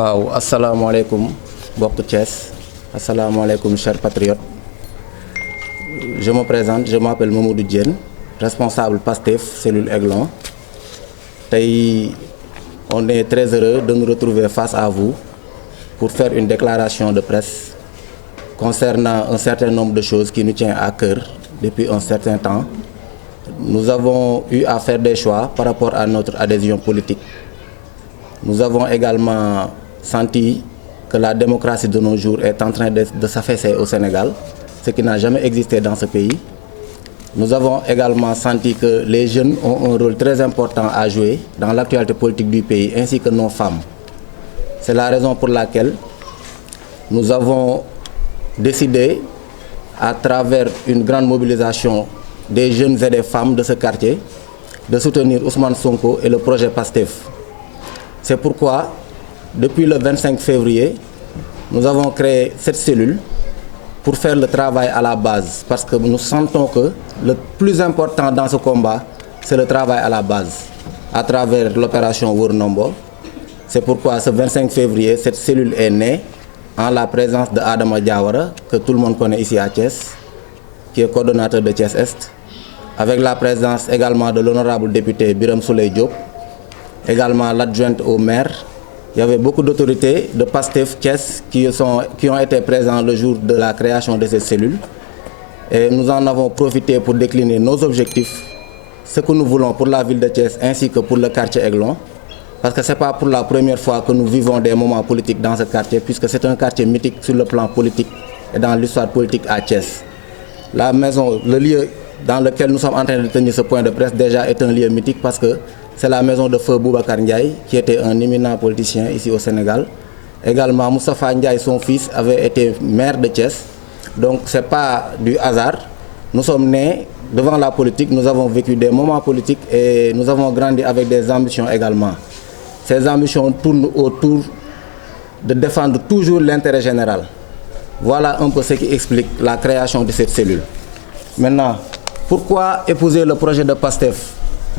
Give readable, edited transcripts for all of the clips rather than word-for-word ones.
waaw asalaamaaleykum mbokk Thiès asalaamaaleykum chers patriotes. Je me présente, je m'appelle Mamadou Diène, responsable PASTEF cellule Aiglon. Tey on est très heureux de nous retrouver face à vous pour faire une déclaration de presse concernant un certain nombre de choses qui nous tient à cœur depuis un certain temps. Nous avons eu à faire des choix par rapport à notre adhésion politique. Nous avons également senti que la démocratie de nos jours est en train de s'affaisser au Sénégal, ce qui n'a jamais existé dans ce pays. Nous avons également senti que les jeunes ont un rôle très important à jouer dans l'actualité politique du pays, ainsi que nos femmes. C'est la raison pour laquelle nous avons décidé, à travers une grande mobilisation des jeunes et des femmes de ce quartier, de soutenir Ousmane Sonko et le projet PASTEF. C'est pourquoi, depuis le 25 février, nous avons créé cette cellule pour faire le travail à la base, parce que nous sentons que le plus important dans ce combat, c'est le travail à la base, à travers l'opération Wër Ndombo. C'est pourquoi ce 25 février, cette cellule est née en la présence de Adama Diawara, que tout le monde connaît ici à Thiès, qui est coordonnateur de Thiès Est, avec la présence également de l'honorable député Birame Souleye Diop, également l'adjointe au maire. Il y avait beaucoup d'autorités de PASTEF Thiès qui ont été présents le jour de la création de cette cellule. Et nous en avons profité pour décliner nos objectifs, ce que nous voulons pour la ville de Thiès ainsi que pour le quartier Aiglon. Parce que ce n'est pas pour la première fois que nous vivons des moments politiques dans ce quartier, puisque c'est un quartier mythique sur le plan politique et dans l'histoire politique à Thiès. La maison, le lieu dans lequel nous sommes en train de tenir ce point de presse déjà est un lieu mythique parce que c'est la maison de feu Boubacar Ndiaye, qui était un éminent politicien ici au Sénégal. Également, Moustapha Ndiaye, son fils, avait été maire de Thiès. Donc, ce n'est pas du hasard. Nous sommes nés devant la politique, nous avons vécu des moments politiques et nous avons grandi avec des ambitions également. Ces ambitions tournent autour de défendre toujours l'intérêt général. Voilà un peu ce qui explique la création de cette cellule. Maintenant, pourquoi épouser le projet de PASTEF?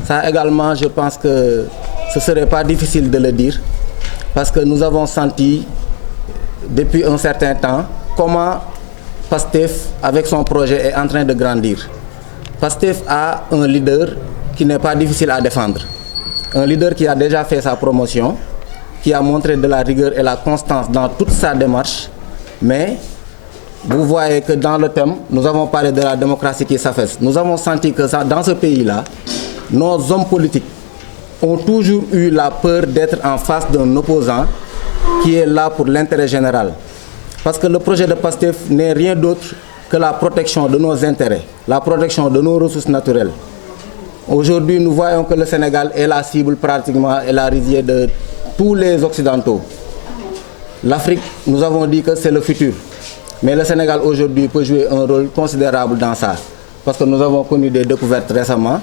Ça également, je pense que ce ne serait pas difficile de le dire, parce que nous avons senti depuis un certain temps comment PASTEF, avec son projet, est en train de grandir. PASTEF a un leader qui n'est pas difficile à défendre. Un leader qui a déjà fait sa promotion, qui a montré de la rigueur et la constance dans toute sa démarche, mais vous voyez que dans le thème, nous avons parlé de la démocratie qui s'affaisse. Nous avons senti que dans ce pays-là, nos hommes politiques ont toujours eu la peur d'être en face d'un opposant qui est là pour l'intérêt général. Parce que le projet de PASTEF n'est rien d'autre que la protection de nos intérêts, la protection de nos ressources naturelles. Aujourd'hui, nous voyons que le Sénégal est la cible pratiquement et la risée de tous les Occidentaux. L'Afrique, nous avons dit que c'est le futur. Mais le Sénégal aujourd'hui peut jouer un rôle considérable dans ça. Parce que nous avons connu des découvertes récemment.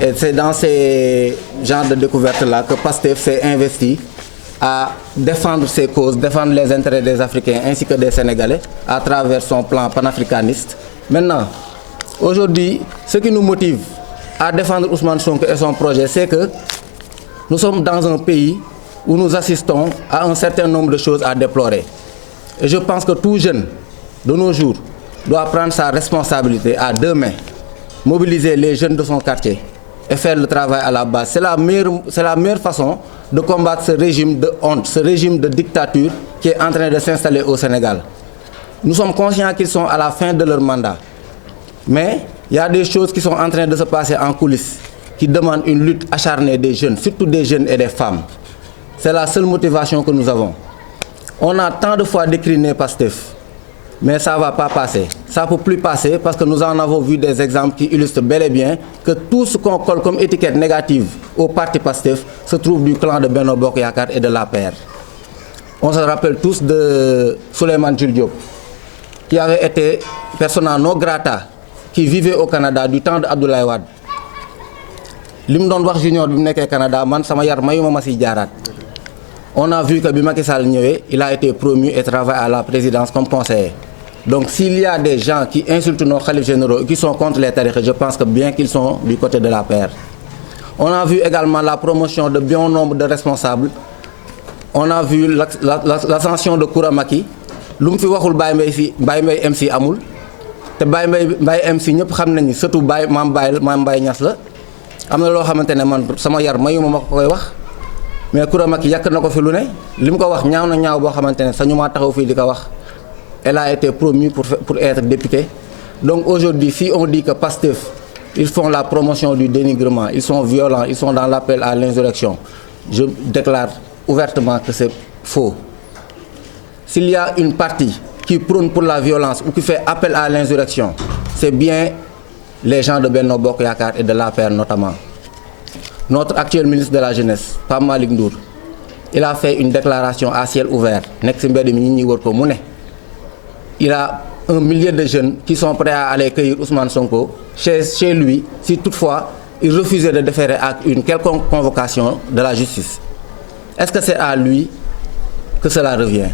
Et c'est dans ces genres de découvertes-là que PASTEF s'est investi à défendre ses causes, défendre les intérêts des Africains ainsi que des Sénégalais à travers son plan panafricaniste. Maintenant, aujourd'hui, ce qui nous motive à défendre Ousmane Sonko et son projet, c'est que nous sommes dans un pays où nous assistons à un certain nombre de choses à déplorer. Et je pense que tout jeune de nos jours doit prendre sa responsabilité à deux mains, mobiliser les jeunes de son quartier et faire le travail à la base. C'est la meilleure façon de combattre ce régime de honte, ce régime de dictature qui est en train de s'installer au Sénégal. Nous sommes conscients qu'ils sont à la fin de leur mandat. Mais il y a des choses qui sont en train de se passer en coulisses qui demandent une lutte acharnée des jeunes, surtout des jeunes et des femmes. C'est la seule motivation que nous avons. On a tant de fois décliné PASTEF, mais ça ne va pas passer. Ça ne peut plus passer parce que nous en avons vu des exemples qui illustrent bel et bien que tout ce qu'on colle comme étiquette négative au parti PASTEF se trouve du clan de Benno Bokk Yakaar et de l'APR. On se rappelle tous de Souleymane Jules Diop, qui avait été persona non grata, qui vivait au Canada du temps d'Abdoulaye Wade. Li mu doon wax junior bi mu nekkee Canada, man sama yar mayuma ma si jaaraat. On a vu que bi Macky Sall ñëwee, il a été promu et travaille à la présidence comme conseiller. Donc s'il y a des gens qui insultent nos khalifes généraux et qui sont contre les tariqs, je pense que bien qu'ils sont du côté de la paix. On a vu également la promotion de bon nombre de responsables on a vu l'ascension de Kouramaki lu mu fi waxul Baye Mbaye MC amul te Baye Mbaye MC ñëpp xam nañu surtout maam Baye Niass la am na loo xamante ne man sama yar mayuma ma ko koy wax mais Kouramaki yàq na ko fi lu ne li mu ko wax ñaaw na ñaaw boo xamante ne sañu maa taxaw fii di ko wax elle a été promue pour être députée. Donc aujourd'hui, si on dit que Pastef, ils font la promotion du dénigrement, ils sont violents, ils sont dans l'appel à l'insurrection, je déclare ouvertement que c'est faux. S'il y a une partie qui prône pour la violence ou qui fait appel à l'insurrection, c'est bien les gens de Benno Bokk Yakaar et de l'APR notamment. Notre actuel ministre de la Jeunesse, Pape Malick Ndour, il a fait une déclaration à ciel ouvert, nekk ci mbedd mi nit ñi wër ko mu ne il a un millier de jeunes qui sont prêts à aller cueillir Ousmane Sonko chez lui si toutefois il refusait de déférer à une quelconque convocation de la justice. Est-ce que c'est à lui que cela revient?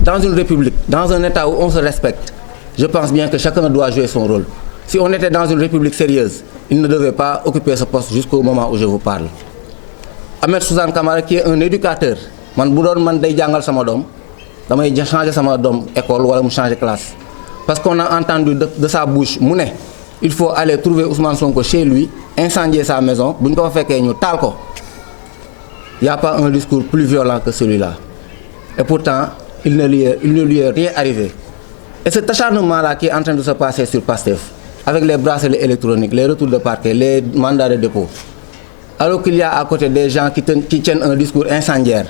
Dans une république, dans un État où on se respecte, je pense bien que chacun doit jouer son rôle. Si on était dans une république sérieuse, il ne devait pas occuper ce poste jusqu'au moment où je vous parle. Ahmed Suzanne Camara qui est un éducateur, man bu doon man day jàngal sama doom damay changer sama doom école wala mu changer classe parce qu'on a entendu de sa bouche mu ne il faut aller trouver Ousmane Sonko chez lui, incendier sa maison bu ñu ko fa fekkee ñu taal ko. Il n'y a pas un discours plus violent que celui-là et pourtant il ne lui est rien arrivé. Et cet acharnement-là qui est en train de se passer sur Pastef avec les bracelets électroniques, les retours de parquet, les mandats de dépôt, alors qu'il y a à côté des gens qui tiennent un discours incendiaire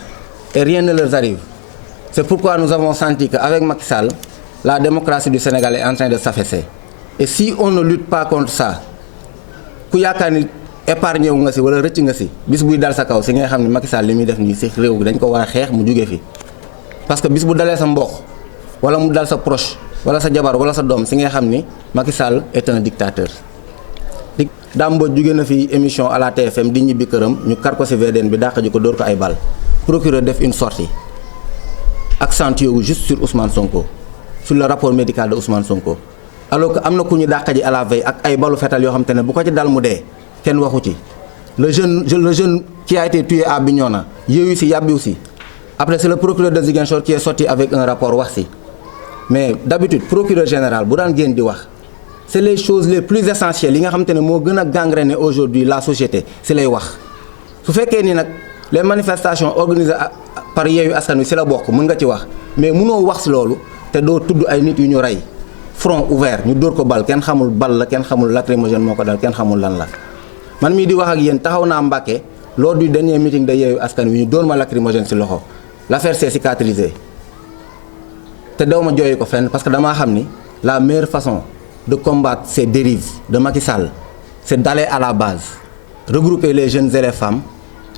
et rien ne leur arrive. C'est pourquoi nous avons senti qu'avec Macky Sall, la démocratie du Sénégal est en train de s'affaisser. Et si on ne lutte pas contre ça, ku yaakaar ni épargné wu nga si wala rëcc nga si bis buy dal sa kaw si nga xam ne Macky Sall li muy def nii si réew gi dañ ko war a xeex mu jugee fi. Parce que bis bu dalee sa mbokk wala mu dal sa proche wala sa jabar wala sa doom si nga xam ni Macky Sall est un dictateur. Dame Mbodj jugee na fi émission à la TFM di ñibbi këram ñu kar ko si VDN bi dàq ji ko dóor ko ay bal. Procureur def une sortie accentué wu juste sur Ousmane Sonko, sur le rapport médical de Ousmane Sonko. Alors que am na ku ñu dàq ji à la veille ak ay balu fetal yoo xam te ne bu ko ci dal mu dee kenn waxu ci. Le jeune qui a été tué à Bignona yéeyu si yàbbiwu si. Après c'est le procureur de Ziguinchor qui est sorti avec un rapport wax si. Mais d'habitude procureur général bu daan génn di wax c'est les choses les plus essentielles yi nga xam te ne moo gën a gangréner aujourd'hui la société si lay wax. Su fekkee ni nag les manifestations organisées par Yewwi Askan Wi si la bokk mën nga ci wax mais mënoo wax si loolu te doo tudd ay nit yu ñu rey front ouvert ñu dóor ko bal kenn xamul bal la kenn xamul lacrymogène moo ko dal kenn xamul lan la. Man mii di wax ak yéen taxaw naa Mbacké lors du dernier meeting de Yewwi Askan Wi ñu dóor ma lacrymogène si loxo l'affaire s'est cicatrisée te daw ma jooyi ko fenn parce que damaa xam ni la meilleure façon de combattre ces dérives de Macky Sall c'est d'aller à la base regrouper les jeunes et les femmes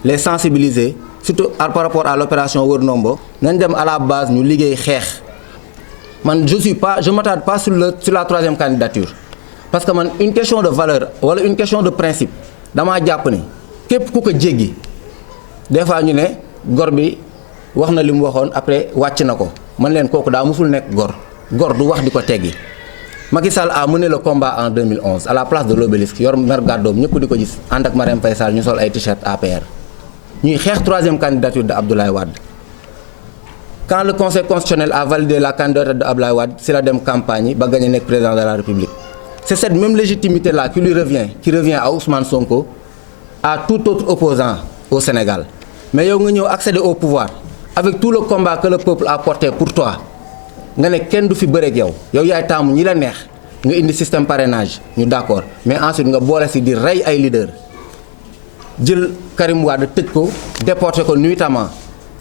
les sensibiliser surtout par rapport à l'opération Wër Ndombo nañ dem à la base ñu liggéey xeex. Man je m'attarde pas sur la troisième candidature parce que man une question de valeur wala une question de principe damaa jàpp ni képp ku ko jéggi des fois ñu ne gor bi wax na li mu waxoon après wàcc na ko man leen kooku daa musul nekk gor du wax di ko teggi. Macky Sall a mené le combat en 2011 à la place de l'Obélisque yor mer gàddoom ñëpp di ko gis ànd ak Marème Faye Sall ñu sol ay t-shirt APR ñuy xeex troisième candidature de Abdoulaye Wade. Quand le Conseil constitutionnel a validé la candidature de Abdoulaye Wade c'est la dem campagne ba gagné nekk président de la République. C'est cette même légitimité là qui revient à Ousmane Sonko, à tout autre opposant au Sénégal. Mais yow nga ñëw accéder au pouvoir avec tout le combat que le peuple a porté pour toi nga ne kenn du fi bëreeg yow yaay taamu ñi la neex nga indi système parrainage ñu d'accord mais ensuite nga boole si di rey ay leader jël Karim Wade tëj ko déporté ko nuitamment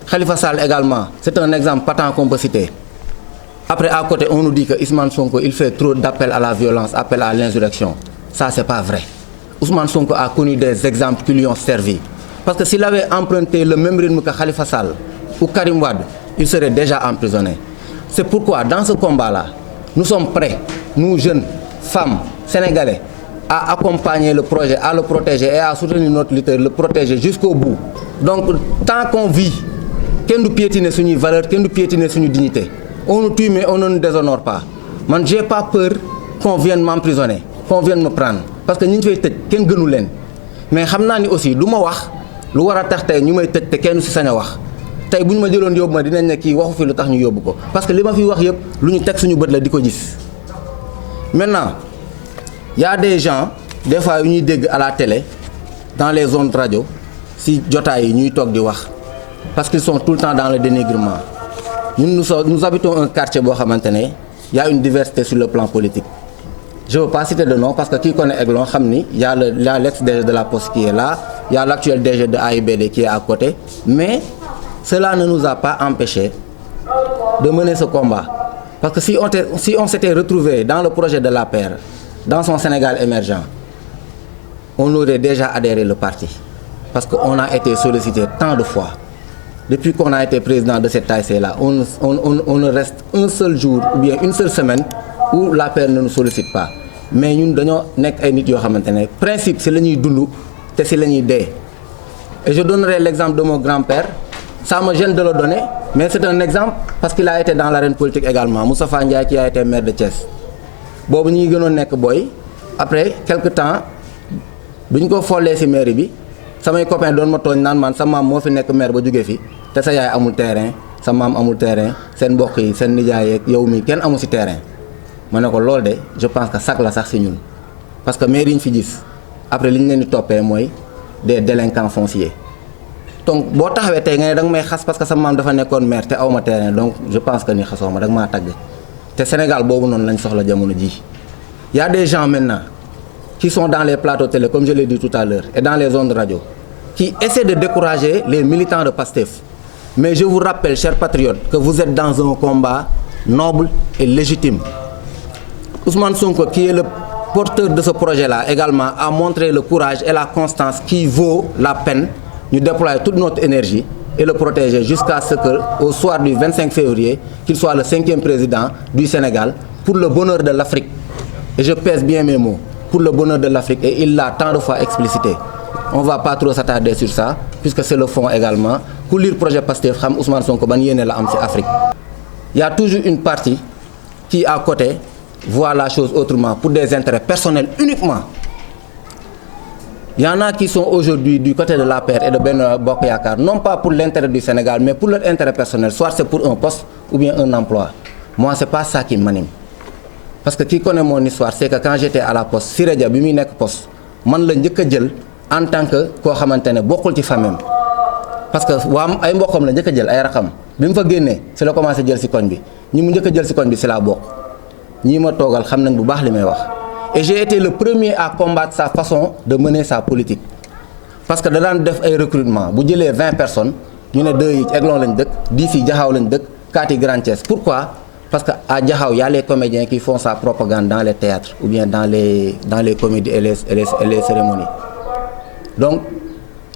Khalifa Sall également c'est un exemple patent qu'on peut citer. Après à côté on nous dit que Ousmane Sonko il fait trop d'appel à la violence, appel à l'insurrection. Ça c'est pas vrai. Ousmane Sonko a connu des exemples qui lui ont servi. Parce que s'il avait emprunté le même rythme que Khalifa Sall ou Karim Wade, il serait déjà emprisonné. C'est pourquoi dans ce combat-là, nous sommes prêts, nous jeunes, femmes, sénégalais, à accompagner le projet, à le protéger et à soutenir notre leader, le protéger jusqu'au bout. Donc tant qu'on vit, kenn du piétiner suñuy valeur, kenn du piétiner suñu dignité. On nous tue mais on ne nous déshonore pas. Man j'ai pas peur qu'on vienne m'emprisonner, qu'on vienne me prendre parce que ñi ñu fay tëj kenn gënu leen mais xam naa ni aussi du ma wax lu war a tax tey ñu may tëj te kenn si sañ a wax tey bu ñu ma jëloon yóbbu ma dinañ ne kii waxu fi lu tax ñu yóbbu ko parce que li ma fi wax yëpp lu ñu teg suñu bët la di ko gis. Maintenant y a des gens des fois yu ñuy dégg à la télé dans les zones radio si jotaay yi ñuy toog di wax parce qu'ils sont tout le temps dans le dénigrement. Nous habitons un quartier boo xamante ne y a une diversité sur le plan politique. Je ne veux pas citer de nom parce que qui connaît Aiglon xam ni y a l'ex-DG de la Poste qui est là, il y a l'actuel DG de AIBD qui est à côté, mais cela ne nous a pas empêché de mener ce combat. Parce que si on s'était retrouvé dans le projet de l'APR, dans son Sénégal émergent, on aurait déjà adhéré le parti. Parce qu'on a été sollicité tant de fois. Depuis qu'on a été président de cette ASC-là, on ne reste un seul jour ou bien une seule semaine où l'APR ne nous sollicite pas. Mais nous avons des principe, c'est le dund, c'est le dé. Et je donnerai l'exemple de mon grand-père. Ça me gêne de le donner, mais c'est un exemple parce qu'il a été dans l'arène politique également. Moustapha Ndiaye qui a été maire de Thiès. Bobu ñi gënon nek boy. Après quelque temps, buñ ko folé ci maire bi, samay copains doon ma togn nan man sa mam mo fi nek maire ba joggé fi, té sa yaay amul terrain, sa mam amul terrain, sen mbokk yi, sen nijaay ak yow mi kenn amu ci terrain. Mané ko lool dé, je pense que sax la sax ci ñun. Parce que maire yi ñu fi gis, après liñ leen di topé moy des délinquants fonciers. Donc boo taxawee tey nga ne danga may xas parce que sa maam dafa nekkoon maire te awma terrain donc je pense que ni xasoo ma danga maa tagg te Sénégal boobu noonu lañ soxla jamono ji. Y a des gens maintenant qui sont dans les plateaux télé comme je l'ai dit tout à l'heure et dans les ondes radio qui essaient de décourager les militants de PASTEF. Mais je vous rappelle, chers patriotes, que vous êtes dans un combat noble et légitime. Ousmane Sonko, qui est le porteur de ce projet-là également, a montré le courage et la constance qui vaut la peine. Nous déployons toute notre énergie et le protéger jusqu'à ce qu'au soir du 25 février, qu'il soit le 5e président du Sénégal pour le bonheur de l'Afrique. Et je pèse bien mes mots, pour le bonheur de l'Afrique. Et il l'a tant de fois explicité. On ne va pas trop s'attarder sur ça, puisque c'est le fond également. Pour lire le projet Pastef, Ousmane Sonko, Afrique. Il y a toujours une partie qui, à côté, voit la chose autrement, pour des intérêts personnels uniquement. Il y en a qui sont aujourd'hui du côté de l'APR et de Ben Bokayakar, non pas pour l'intérêt du Sénégal, mais pour leur intérêt personnel, soit c'est pour un poste ou bien un emploi. Moi, ce n'est pas ça qui m'anime. Parce que qui connaît mon histoire, c'est que quand j'étais à la poste, si Redia Bimi nek poste, man la ñëk jël en tant que ko xamantene bokul ci famem. Parce que wam ay mbokam la ñëk jël ay rakam. Bim fa génné, c'est la commencé jël ci koñ bi. Ñi mu ñëk jël ci koñ bi c'est la bok. Ñi ma togal xam nañ bu baax limay wax. Et j'ai été le premier à combattre sa façon de mener sa politique. Parce que dans le recrutement, si vous avez 20 personnes, nous avons 2 Aiglon, 10 Diakhao, 4 Grand Thiès. Pourquoi? Parce qu'à Diakhao, il y a les comédiens qui font sa propagande dans les théâtres ou bien dans les comédies et les cérémonies. Donc,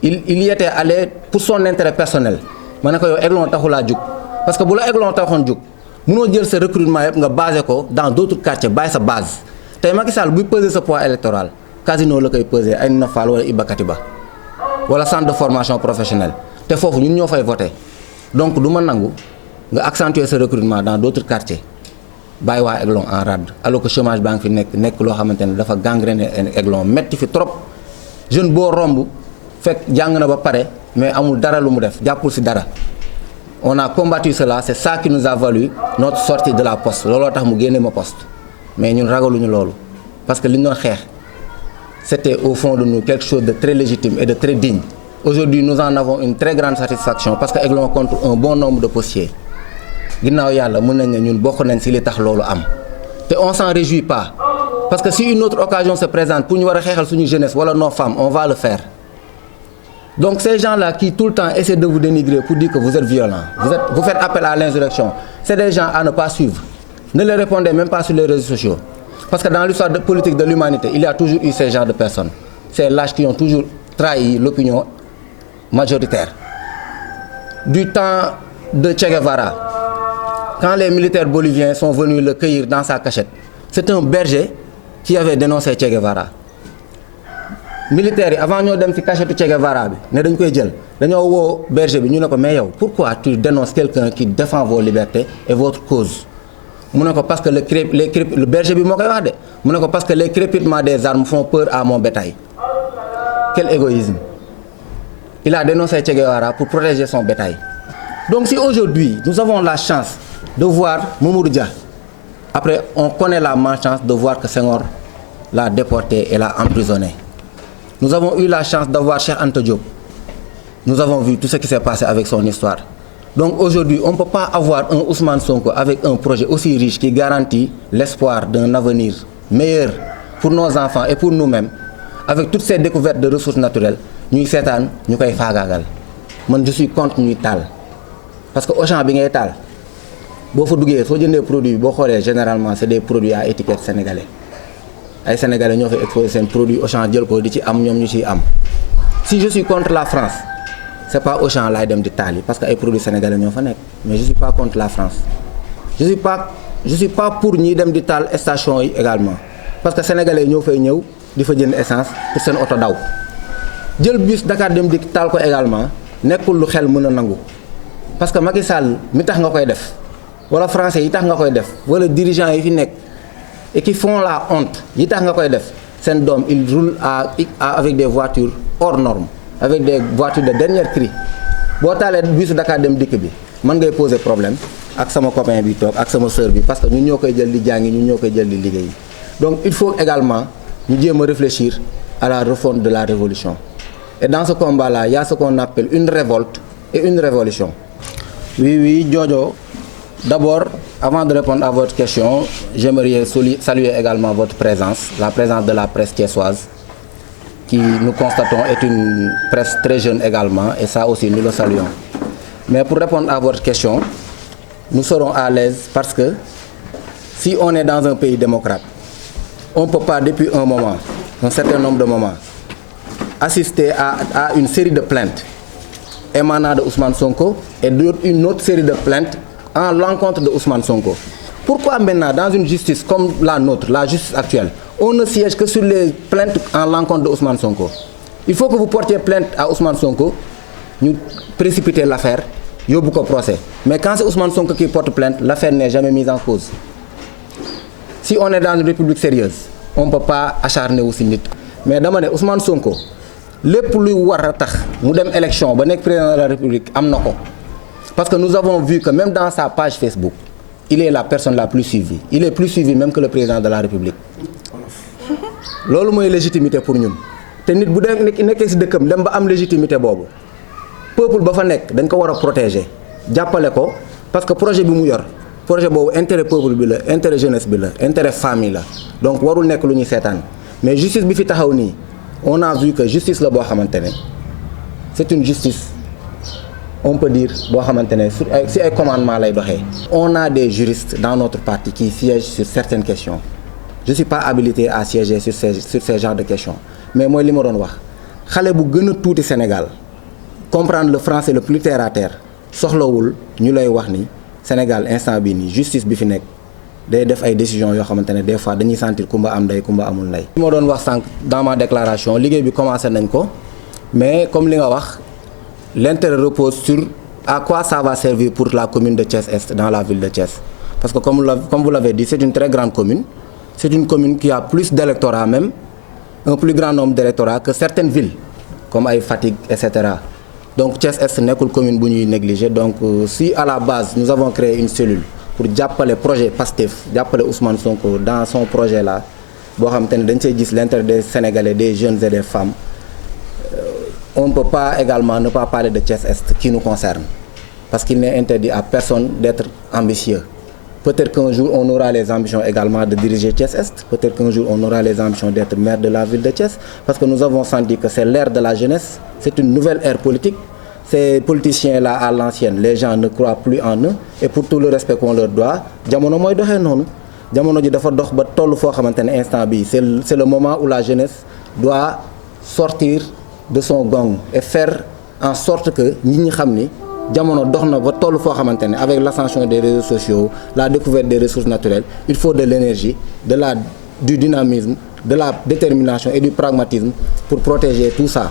il y était allé pour son intérêt personnel. Parce que si vous avez Aiglon, vous avez ce recrutement basé dans d'autres quartiers, basé sa base. Tay Macky Sall buy peser ce poids électoral casino la koy peser ay Nafal wala Iba Katiba wala centre de formation professionnelle te fofu ñun ñoo fay voter donc duma nangu nga accentuer ce recrutement dans d'autres quartiers bay wa Aiglon en rade alors que chômage baa ngi fi nek lo xamantene dafa gangréner Aiglon metti fi trop jeune bo romb fek jang na ba paré mais amul dara lu mu def jappul ci dara. On a combattu cela, c'est ça qui nous a valu notre sortie de la poste lolo tax mu génné ma poste. Mais nous ne ragaluñu lolu parce que li ñu xex c'était au fond de nous quelque chose de très légitime et de très digne. Aujourd'hui, nous en avons une très grande satisfaction parce que Aiglon compte un bon nombre de postiers. Ginnaw Yalla mën nañ ne ñun bokk nañ ci li tax lolu am. Té on s'en réjouit pas parce que si une autre occasion se présente pour ñu wara xéxal suñu jeunesse wala nos femmes, on va le faire. Donc ces gens-là qui tout le temps essaient de vous dénigrer pour dire que vous êtes violents, vous faites appel à l'insurrection, c'est des gens à ne pas suivre. Ne les répondez même pas sur les réseaux sociaux. Parce que dans l'histoire politique de l'humanité, il y a toujours eu ces genres de personnes. Ces lâches qui ont toujours trahi l'opinion majoritaire. Du temps de Che Guevara, quand les militaires boliviens sont venus le cueillir dans sa cachette, c'est un berger qui avait dénoncé Che Guevara. Militaires, avant de dem ci cachette Che Guevara, ne dañ koy jël dañoo wo berger bi ñu ne ko mais yow pourquoi tu dénonces quelqu'un qui défend vos libertés et votre cause? Parce que le berger bi moko wax de parce que les crépitements des armes font peur à mon bétail. Quel égoïsme. Il a dénoncé Che Guevara pour protéger son bétail. Donc si aujourd'hui nous avons la chance de voir Mamadou Dia, après on connaît la malchance de voir que Senghor l'a déporté et l'a emprisonné. Nous avons eu la chance d'avoir Cheikh Anta Diop. Nous avons vu tout ce qui s'est passé avec son histoire. Donc aujourd'hui, on ne peut pas avoir un Ousmane Sonko avec un projet aussi riche qui garantit l'espoir d'un avenir meilleur pour nos enfants et pour nous-mêmes, avec toutes ces découvertes de ressources naturelles, ñuy seetaan ñu koy faagaagal. Man je suis contre ñuy taal parce que Auchan bi ngay taal boo fa duggee soo jëndee produit boo xoolee généralement c'est des produits à étiquette sénégalais ay sénégalais ñoo fay exposé seen produit Auchan jël ko di ci am ñoom ñu ciy am. Si je suis contre la France, c'est pas Auchan laay dem di taal yi parce que ay produits sénégalais ñoo fa nekk, mais je suis pas contre la France. Je suis pas pour ñiy dem di taal station yi également parce que sénégalais ñoo fay ñëw di fa jënd essence pour seen oto daw. Jël bus Dakar dem di taal ko également nekkul lu xel mën a nangu parce que Macky Sall mi tax nga koy def wala français yi tax nga koy def wala dirigeants yi fi nekk et qui font la honte yi tax nga koy def seen doom ils roulent avec des voitures hors normes avec des voitures de dernier cri. Boo taalee bus Dakar dem dikk bi mën ngay poser problème ak sama copain bi toog ak sama sœur bi parce que ñun ñoo koy jël di jàngi ñun ñoo koy jël di liggéey. Donc il faut également ñu jéem a réfléchir à la refonte de la révolution. Et dans ce combat-là, il y a ce qu'on appelle une révolte et une révolution. Oui, Jojo. D'abord, avant de répondre à votre question, j'aimerais saluer également votre présence, la présence de la presse thiessoise, qui nous constatons est une presse très jeune également, et ça aussi nous le saluons. Mais pour répondre à votre question, nous serons à l'aise parce que si on est dans un pays démocrate, on ne peut pas depuis un certain nombre de moments, assister à une série de plaintes émanant de Ousmane Sonko et une autre série de plaintes en l'encontre de Ousmane Sonko. Pourquoi maintenant, dans une justice comme la nôtre, la justice actuelle, on ne siège que sur les plaintes en l'encontre de Ousmane Sonko? Il faut que vous portiez plainte à Ousmane Sonko, nous précipiter l'affaire, yóbbu ko procès. Mais quand c'est Ousmane Sonko qui porte plainte, l'affaire n'est jamais mise en cause. Si on est dans une république sérieuse, on ne peut pas acharner aussi nit. Mais dama ne Ousmane Sonko, lépp luy war a tax mu dem élection ba nekk président de la République am na ko parce que nous avons vu que même dans sa page Facebook il est la personne la plus suivie, il est plus suivi même que le président de la République. Loolu mooy légitimité pour ñun te nit bu dee nekkee ci dëkkam dem ba am légitimité boobu peuple ba fa nekk dañ ko war a protéger jàppale ko parce que projet bi mu yor projet boobu intérêt peuple bi la intérêt jeunesse bi la intérêt famille la donc warul nekk lu ñuy seetaan. Mais justice bi fi taxaw nii on a vu que justice la boo xamante ne c'est une justice on peut dire boo xamante ne si ay commandement lay doxee. On a des juristes dans notre parti qui siègent sur certaines questions. Je suis pas habilité à siéger sur ces genres de questions mais mooy li ma doon wax xale bu gën a tuuti Sénégal comprendre le français le plus terre à terre soxlawul ñu lay wax ni Sénégal instant bii nii justice bi fi nekk. day def ay décisions yoo xamante ne des fois dañuy sentir kumba am ndey kumba amul ndey. li ma doon wax sànq dans ma déclaration liggéey bi commencé nañ ko mais comme li nga wax l'intérêt repose sur à quoi ça va servir pour la commune de Thiès-Est dans la ville de Thiès. Parce que comme vous l'avez dit, c'est une très grande commune. C'est une commune qui a plus d'électorats même, un plus grand nombre d'électorats que certaines villes comme ay Fatick, etc. Donc Thiès-Est nekkul commune bu ñuy négliger. Donc si à la base nous avons créé une cellule pour jàppale projet PASTEF jàppale Ousmane Sonko dans son projet là boo xam te ne dañ see gis l'intérêt des Sénégalais, des jeunes et des femmes, on ne peut pas également ne pas parler de Thiès-Est qui nous concerne parce qu'il n'est interdit à personne d'être ambitieux. Peut-être qu'un jour on aura les ambitions également de diriger Thiès-Est, peut-être qu'un jour on aura les ambitions d'être maire de la ville de Thiès, parce que nous avons senti que c'est l'ère de la jeunesse, c'est une nouvelle ère politique. Ces politiciens-là à l'ancienne, les gens ne croient plus en eux, et pour tout le respect qu'on leur doit, jamono mooy doxee noonu jamono ji dafa dox ba toll foo xamante ne instant bi c'est le moment où la jeunesse doit sortir de son gong et faire en sorte que nit ñi xam ni jamono dox na ba toll foo xamante ne avec l'ascension des réseaux sociaux, la découverte des ressources naturelles, il faut de l'énergie, du dynamisme, de la détermination et du pragmatisme pour protéger tout ça.